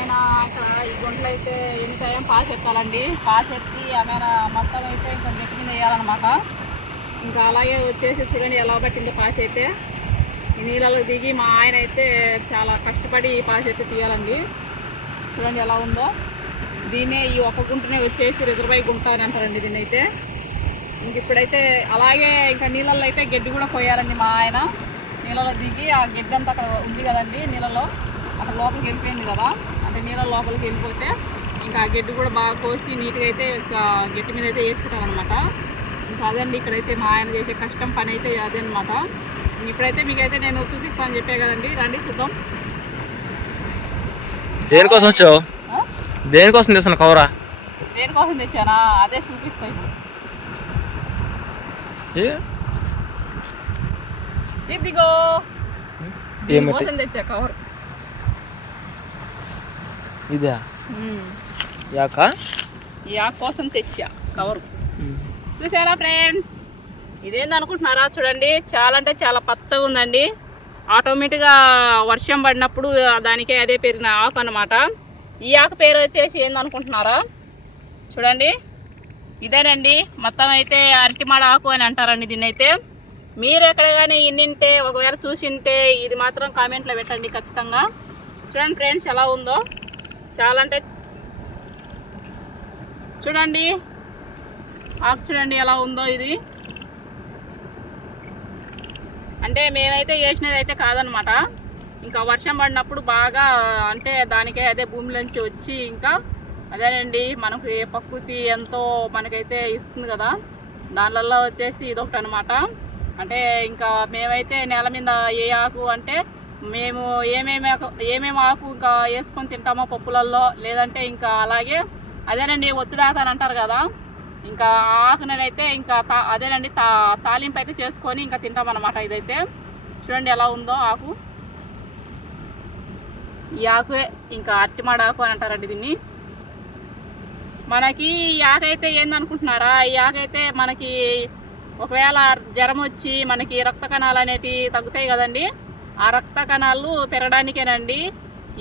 ఆయన ఇక్కడ ఈ గుంటలు అయితే ఎన్ని టైం పాస్ ఎత్తాలండి పాస్ ఎత్తి ఆమె మొత్తం అయితే ఇంకా గట్టి మీద వేయాలన్నమాట. ఇంకా అలాగే వచ్చేసి చూడండి ఎలా పట్టిందో పాస్ అయితే. ఈ నీళ్ళలో దిగి మా ఆయన అయితే చాలా కష్టపడి ఈ పాస్ అయితే తీయాలండి. చూడండి ఎలా ఉందో. దీన్నే ఈ ఒక గుంటనే వచ్చేసి రిజర్వాయర్ గుంట అని అంటారండి దీన్ని అయితే. ఇంక ఇప్పుడైతే అలాగే ఇంకా నీళ్ళల్లో అయితే గడ్డి కూడా పోయాలండి మా ఆయన. నీళ్ళలో దిగి ఆ గడ్డి అంతా అక్కడ ఉంది కదండి నీళ్ళలో. అక్కడ లోపలికి వెళ్ళిపోయింది కదా. అంటే నీళ్ళ లోపలికి వెళ్ళిపోతే ఇంకా ఆ గడ్డి కూడా బాగా కోసి నీట్గా అయితే గడ్డి మీద అయితే వేసుకుంటాం అనమాట ఇంకా అదండి ఇక్కడైతే మా ఆయన చేసే కష్టం పని అయితే అదే అనమాట ఇప్పుడైతే మీకైతే నేను చూపిస్తాను చెప్పే కదండి. రండి చూద్దాం. దేనికోసం వచ్చావు? దేనికోసం తెస్తున్న కవరా దేనికోసం తెచ్చానా? అదే చూపిస్తాను ఇదిగో. దీనికోసం తెచ్చా కవర్ ఇదా? యాక? ఆకు కోసం తెచ్చా కవర్. చూసారా ఫ్రెండ్స్? ఇదేంది అనుకుంటున్నారా చూడండి? చాలా అంటే చాలా పచ్చగా ఉందండి. ఆటోమేటిక్గా వర్షం పడినప్పుడు దానికే అదే పెరిగిన ఆకు అన్నమాట. ఈ ఆకు పేరు వచ్చేసి ఏందనుకుంటున్నారా చూడండి. ఇదేనండి. మొత్తం అయితే అరటిమాడ ఆకు అని అంటారండి దీన్ని అయితే మీరు ఎక్కడ కానీ ఇన్నింటే ఒకవేళ చూసింటే ఇది మాత్రం కామెంట్లో పెట్టండి ఖచ్చితంగా. చూడండి ఫ్రెండ్స్ ఎలా ఉందో. చాలా అంటే చూడండి. ఆకు చూడండి ఎలా ఉందో ఇది. అంటే మేమైతే వేసినది అయితే కాదనమాట. ఇంకా వర్షం పడినప్పుడు బాగా అంటే దానికే అదే భూమిలోంచి వచ్చి ఇంకా అదేనండి మనకు ప్రకృతి ఎంతో మనకైతే ఇస్తుంది కదా. దానిలలో వచ్చేసి ఇదొకటి అనమాట అంటే ఇంకా మేమైతే నేల మీద ఏ ఆకు అంటే మేము ఏమేమి ఆకు- ఏమేమి ఆకు ఇంకా వేసుకొని తింటామో పప్పులలో లేదంటే ఇంకా అలాగే అదేనండి ఒత్తిడాకు అని అంటారు కదా ఇంకా ఆకునైతే ఇంకా తా అదేనండి తా తాలింపు అయితే చేసుకొని ఇంకా తింటామన్నమాట ఇదైతే. చూడండి ఎలా ఉందో ఆకు. ఈ ఆకువే ఇంకా అట్టిమాడ ఆకు అని అంటారండి దీన్ని. మనకి ఈ ఆకైతే ఏందనుకుంటున్నారా? ఈ ఆకైతే మనకి ఒకవేళ జ్వరం వచ్చి మనకి రక్త కణాలు అనేటివి తగ్గుతాయి కదండి. ఆ రక్త కణాలు పెరగడానికేనండి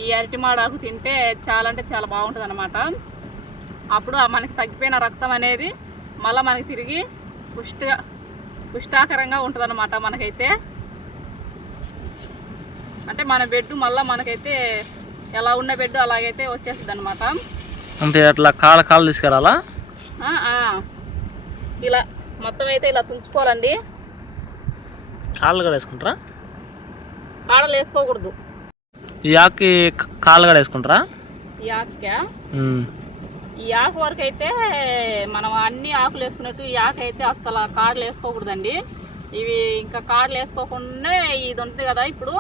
ఈ అరటిమాడాకు తింటే చాలా అంటే చాలా బాగుంటుంది అనమాట అప్పుడు మనకి తగ్గిపోయిన రక్తం అనేది మళ్ళీ మనకి తిరిగి పుష్టిగా పుష్టాకరంగా ఉంటుంది మనకైతే. అంటే మన బెడ్ మళ్ళీ మనకైతే ఎలా ఉన్న బెడ్ అలాగైతే వచ్చేస్తుంది అనమాట అంటే అట్లా కాళ్ళ కాళ్ళు తీసుకురాలా ఇలా మొత్తం అయితే ఇలా తుంచుకోవాలండి. కాళ్ళు కూడా వేసుకుంటారా? కాడలు వేసుకోకూడదు. ఈ ఆకుకి కాళ్ళు కూడా వేసుకుంటారా? ఈ ఆకుకా. ఈ ఆకు వరకు అయితే మనం అన్ని ఆకులు వేసుకున్నట్టు ఈ ఆకు అయితే అస్సలు కాడలు వేసుకోకూడదండి. ఇవి ఇంకా కాడలు వేసుకోకుండా ఇది ఉంటుంది కదా ఇప్పుడు.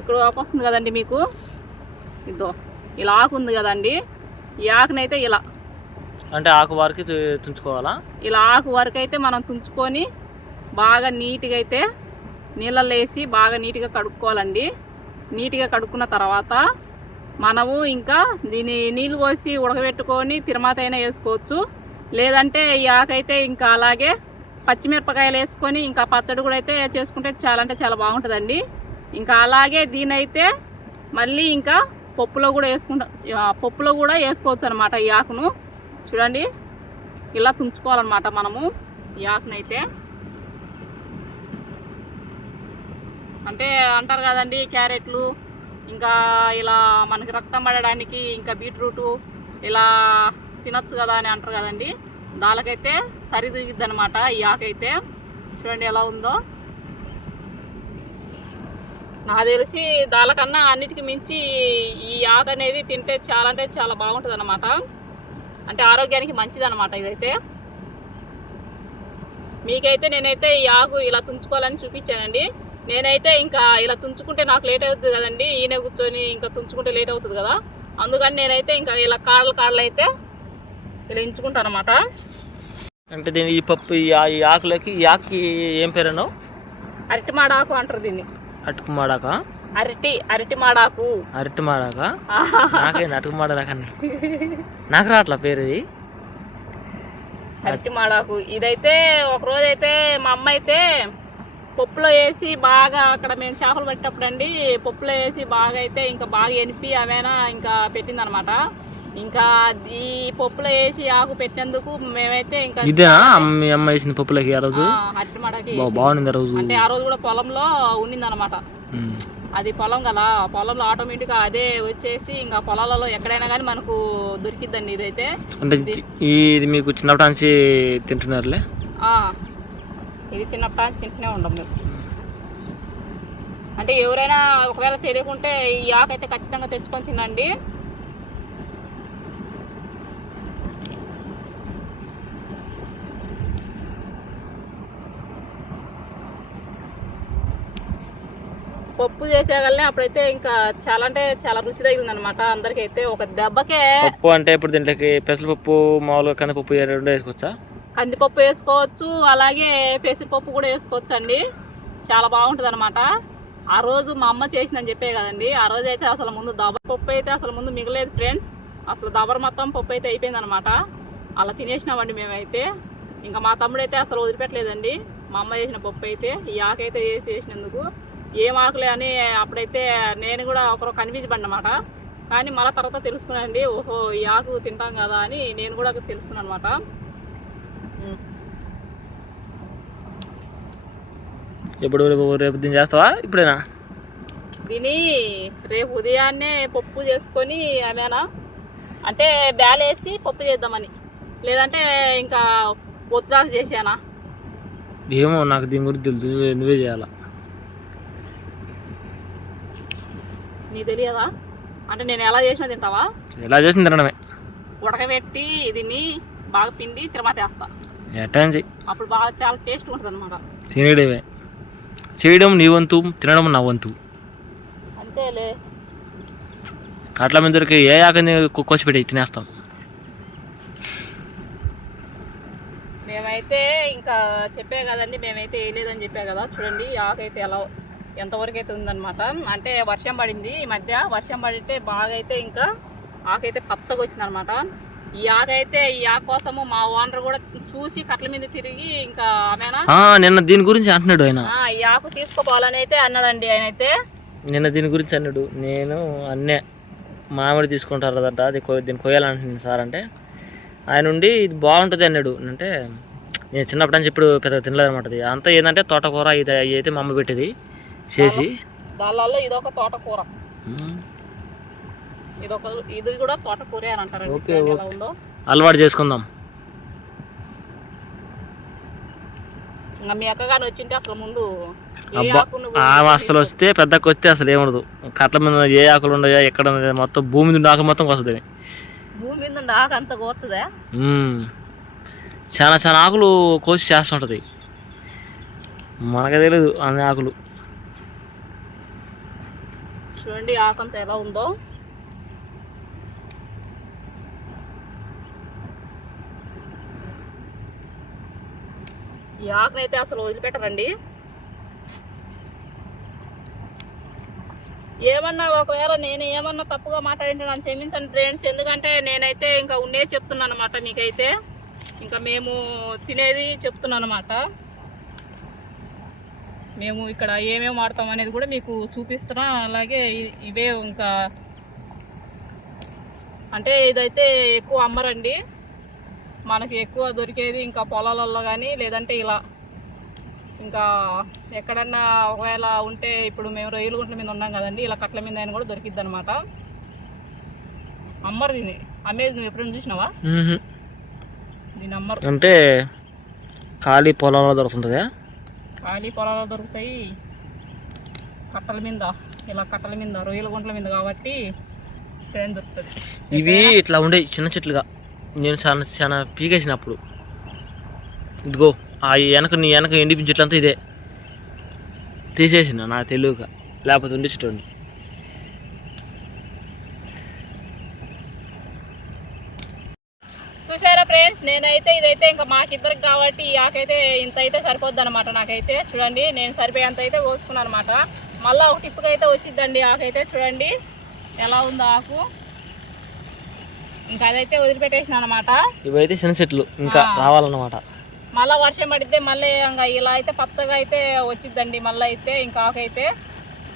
ఇప్పుడు ఆకు వస్తుంది కదండి మీకు. ఇదో ఇలా ఆకు ఉంది కదండి. ఈ ఆకునైతే ఇలా. అంటే ఆకు వారికి తుంచుకోవాలా? ఇలా ఆకు వరకు అయితే మనం తుంచుకొని బాగా నీట్గా అయితే నీళ్ళల్లో వేసి బాగా నీట్గా కడుక్కోవాలండి. నీట్గా కడుక్కున్న తర్వాత మనము ఇంకా దీన్ని నీళ్ళు పోసి ఉడకబెట్టుకొని తిరుమాత అయినా వేసుకోవచ్చు. లేదంటే ఈ ఆకైతే ఇంకా అలాగే పచ్చిమిరపకాయలు వేసుకొని ఇంకా పచ్చడి కూడా అయితే చేసుకుంటే చాలా అంటే చాలా బాగుంటుందండి. ఇంకా అలాగే దీనైతే మళ్ళీ ఇంకా పప్పులో కూడా వేసుకుంటా పప్పులో కూడా వేసుకోవచ్చు అనమాట ఈ ఆకును. చూడండి ఇలా తుంచుకోవాలన్నమాట మనము ఈ ఆకునైతే. అంటే అంటారు కదండి క్యారెట్లు ఇంకా ఇలా మనకి రక్తం పడడానికి ఇంకా బీట్రూటు ఇలా తినొచ్చు కదా అని అంటారు కదండి. దానికైతే సరిదిగిద్ది అనమాట ఈ ఆకైతే. చూడండి ఎలా ఉందో. నాకు తెలిసి దానికన్నా అన్నిటికీ మించి ఈ ఆకు అనేది తింటే చాలా అంటే చాలా బాగుంటుంది అనమాట అంటే ఆరోగ్యానికి మంచిది అనమాట ఇదైతే. మీకైతే నేనైతే ఈ ఆకు ఇలా తుంచుకోవాలని చూపించానండి. నేనైతే ఇంకా ఇలా తుంచుకుంటే నాకు లేట్ అవుతుంది కదండి. ఈయన కూర్చొని ఇంకా తుంచుకుంటే లేట్ అవుతుంది కదా. అందుకని నేనైతే ఇంకా ఇలా కాడలు కాడలు అయితే ఇలా ఎంచుకుంటాను అనమాట అంటే దీని ఈ పప్పు ఈ ఆకులకి ఈ ఆకుకి ఏం పేరు అన్నావు అరటి మాడాకు అంటారు దీన్ని. అటుకు మాడాక? అరటి అరటి మాడాకు. అరటి మాడాక? నాకైనా అటుకు మాడాకన్నా నాకు రావట్లా పేరు ఇది? అరటి మాడాకు. ఇదైతే ఒక రోజు అయితే మా అమ్మ అయితే పప్పులో వేసి బాగా అక్కడ మేము చేపలు పట్టేటప్పుడు అండి పప్పులో వేసి బాగా అయితే ఇంకా బాగా ఎనిపి అవేనా ఇంకా పెట్టిందనమాట. ఇంకా ఈ పప్పులో వేసి ఆకు పెట్టినందుకు మేమైతే ఇంకా ఇదేనా అమ్మ- మీ అమ్మ వేసిన పప్పులకి ఆ రోజు? అట్టి మడకి బా- బాగుంది ఆ రోజు. అంటే ఆ రోజు కూడా పొలంలో ఉండిందనమాట. అది పొలం కదా పొలంలో ఆటోమేటిక్గా అదే వచ్చేసి ఇంకా పొలాలలో ఎక్కడైనా కానీ మనకు దొరికిద్దండి ఇదైతే. అంటే ఇది మీకు చిన్నప్పటి నుంచి తింటున్నారులే? ఇది చిన్నప్పటి నుంచి తింటూనే ఉండం మేము. అంటే ఎవరైనా ఒకవేళ తెలియకుంటే ఈ ఆకు అయితే ఖచ్చితంగా తెచ్చుకొని తినండి. పప్పు చేసేగలనే అప్పుడైతే ఇంకా చాలా అంటే చాలా రుచి తగిలిందనమాట. అందరికైతే ఒక దెబ్బకే పప్పు అంటే ఇప్పుడు దీంట్లోకి పెసరపప్పు మామూలుగా కందిపప్పు రెండు వేసుకోవచ్చా? కందిపప్పు వేసుకోవచ్చు అలాగే పెసరపప్పు కూడా వేసుకోవచ్చు అండి చాలా బాగుంటుంది అనమాట ఆ రోజు మా అమ్మ చేసిందని చెప్పే కదండి. ఆ రోజు అయితే అసలు ముందు దబర పప్పు అయితే అసలు ముందు మిగలేదు ఫ్రెండ్స్. అసలు దబర మొత్తం పప్పు అయితే అయిపోయిందనమాట అలా తినేసినామండి మేమైతే. ఇంకా మా తమ్ముడైతే అసలు వదిలిపెట్టలేదండి. మా అమ్మ చేసిన పప్పు అయితే ఈ ఆకైతే వేసి వేసినందుకు ఏం ఆకులే అని అప్పుడైతే నేను కూడా ఒకరు కనిపించబడినమాట కానీ మళ్ళీ తర్వాత తెలుసుకున్నానండి ఓహో ఈ ఆకు తింటాం కదా అని నేను కూడా తెలుసుకున్నాను అనమాట ఎప్పుడు రేపు రేపు దీన్ని చేస్తావా? ఇప్పుడేనా? దీని రేపు ఉదయాన్నే పప్పు చేసుకొని ఆమెనా అంటే బ్యాలేసి పప్పు చేద్దామని. లేదంటే ఇంకా పొత్తుదాకా చేసానా? ఏమో నాకు దీని గురించి తెలుసు. నువ్వే నువ్వే చేయాలా? నీ తెలియదా? అంటే నేను ఎలా చేసినా తింటావా? ఎలా చేసింది తినడమే. ఉడకబెట్టి దీన్ని బాగా పిండి తిరుమత వేస్తా. ఎట్టా చెయ్యి అప్పుడు బాగా చాలా టేస్ట్ ఉంటుంది అనమాట తినేయడమే చేయడం నీ వంతు తినడం నా వంతు అంతేలే. అట్లా దొరికి ఏ ఆకని కోసి పెట్టి తినేస్తాం. మేమైతే ఇంకా చెప్పే కదండి మేమైతే వేయలేదని చెప్పే కదా చూడండి ఆకైతే ఎలా ఎంతవరకు అయితే ఉందన్నమాట. అంటే వర్షం పడింది ఈ మధ్య వర్షం పడితే బాగా అయితే ఇంకా ఆకైతే పచ్చగా వచ్చిందనమాట ఈ ఆకైతే ఈ ఆకు కోసము మా ఓనర్ కూడా చూసి కట్ల మీద తిరిగి ఇంకా ఆమెనా? నిన్న దీని గురించి అంటున్నాడు ఆయన. "ఆ, ఈ ఆకు తీసుకోపోవాలని అయితే అన్నాడండి ఆయన అయితే. నిన్న దీని గురించి అన్నాడు. నేను అన్నే మామిడి తీసుకుంటారు కదట అది కొ- దీన్ని కొయ్యాలంటుంది సార్ అంటే. ఆయన ఉండి ఇది బాగుంటుంది అన్నాడు. అంటే నేను చిన్నప్పటి నుంచి ఇప్పుడు పెద్ద తినలేదు అనమాట అది. అంతా ఏంటంటే తోటకూర ఇది అయితే మా అమ్మ పెట్టేది చేసి. దానిలో ఇదొక తోటకూర. మ్మ్. ఇదొక ఇది కూడా తోటకూరే అని అంటారండి. ఓకే, చూడండి ఎలా ఉందో? అలవాటు చేసుకుందాం. ఇంకా మీ అక్కగాని వచ్చింటే అసలు ముందు ఆమె అసలు వస్తే పెద్దకి వస్తే అసలు ఏముండదు. కట్ల మీద ఏ ఆకులు ఉన్నాయో ఎక్కడ ఉన్నాయో మొత్తం భూమి నుండి ఆకు మొత్తం వస్తుంది భూమి మీద ఉండే ఆకు అంత. చాలా చాలా ఆకులు కోసి చేస్తుంటుంది. మనకే తెలియదు అన్ని ఆకులు. చూడండి ఆకు అంత ఎలా ఉందో. ఈ ఆకునైతే అసలు వదిలిపెట్టరండి. ఏమన్నా ఒకవేళ నేను ఏమన్నా తప్పుగా మాట్లాడింటే నన్ను క్షమించండి ఫ్రెండ్స్ ఎందుకంటే నేనైతే ఇంకా ఉండేది చెప్తున్నాను అనమాట మీకైతే. ఇంకా మేము తినేది చెప్తున్నాను అనమాట మేము ఇక్కడ ఏమేమి వాడతాం అనేది కూడా మీకు చూపిస్తున్నా. అలాగే ఇవే ఇంకా. అంటే ఇదైతే ఎక్కువ అమ్మరండి. మనకి ఎక్కువ దొరికేది ఇంకా పొలాలలో కానీ లేదంటే ఇలా. ఇంకా ఎక్కడన్నా ఒకవేళ ఉంటే ఇప్పుడు మేము రొయ్యల గుంట్ల మీద ఉన్నాం కదండి ఇలా కట్ల మీద అయినా కూడా దొరికిద్ది అనమాట అమ్మరు దీన్ని అమ్మేది నువ్వు ఎప్పుడైనా చూసినావా. దీని అమ్మరు. అంటే ఖాళీ పొలంలో దొరుకుతుంటుందా? ఖాళీ పొలాల్లో దొరుకుతాయి. కట్టల మీద ఇలా కట్టల మీద రొయ్యల గుంట్ల మీద కాబట్టి ఇక్కడేం దొరుకుతుంది ఇవి ఇట్లా ఉండే చిన్న చెట్లుగా. నేను చాలా చాలా పీకేసినప్పుడు. ఇదిగో ఆ వెనక నీ వెనక ఎండిపించే చెట్లంతా ఇదే. తీసేసిన నాకు తెలియక లేకపోతే ఉండే చూసారా ఫ్రెండ్స్? నేనైతే ఇదైతే ఇంకా మాకిద్దరికి కాబట్టి ఆకైతే ఇంత అయితే సరిపోద్ది అనమాట నాకైతే. చూడండి నేను సరిపోయేంత అయితే కోసుకున్నాను అనమాట మళ్ళీ ఒక టిప్పుకైతే అయితే వచ్చిద్దండి ఆకైతే. చూడండి ఎలా ఉందో ఆకు. ఇంకా అదైతే వదిలిపెట్టేసిన అనమాట ఇవైతే చిన్న చెట్లు ఇంకా. రావాలన్నమాట. మళ్ళీ వర్షం పడితే మళ్ళీ ఇంకా ఇలా అయితే పచ్చగా అయితే వచ్చిద్దండి మళ్ళీ అయితే ఇంకా ఆకైతే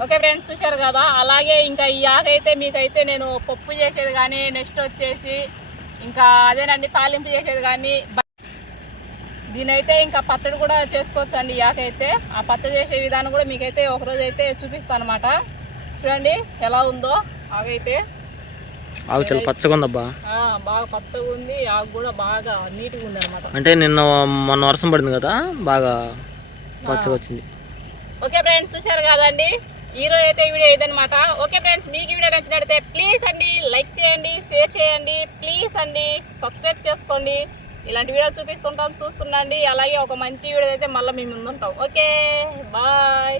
ఓకే ఫ్రెండ్స్ చూశారు కదా? అలాగే ఇంకా ఈ ఆకైతే మీకైతే నేను పప్పు చేసేది కానీ నెక్స్ట్ వచ్చేసి ఇంకా అదేనండి తాలింపు చేసేది కానీ దీనైతే ఇంకా పచ్చడి కూడా చేసుకోవచ్చు అండి ఈ ఆకైతే ఆ పచ్చడి చేసే విధానం కూడా మీకైతే ఒకరోజు అయితే చూపిస్తాను అనమాట చూడండి ఎలా ఉందో ఆకైతే ఆకు చాలా పచ్చగా ఉందబ్బా బాగా పచ్చగా ఉంది ఆకు కూడా బాగా నీట్గా ఉంది అనమాట అంటే నిన్న మొన్న వర్షం పడింది కదా బాగా పచ్చగా వచ్చింది. ఓకే ఫ్రెండ్స్ చూశారు కదండి? ఈ రోజు అయితే ఈ వీడియో ఇదనమాట ఓకే ఫ్రెండ్స్ మీకు ఈ వీడియో నచ్చినట్లయితే ప్లీజ్ అండి లైక్ చేయండి షేర్ చేయండి ప్లీజ్ అండి సబ్స్క్రైబ్ చేసుకోండి. ఇలాంటి వీడియో చూపిస్తుంటాం చూస్తుండండి. అలాగే ఒక మంచి వీడియో అయితే మళ్ళీ మేము ముందుంటాం ఓకే బాయ్.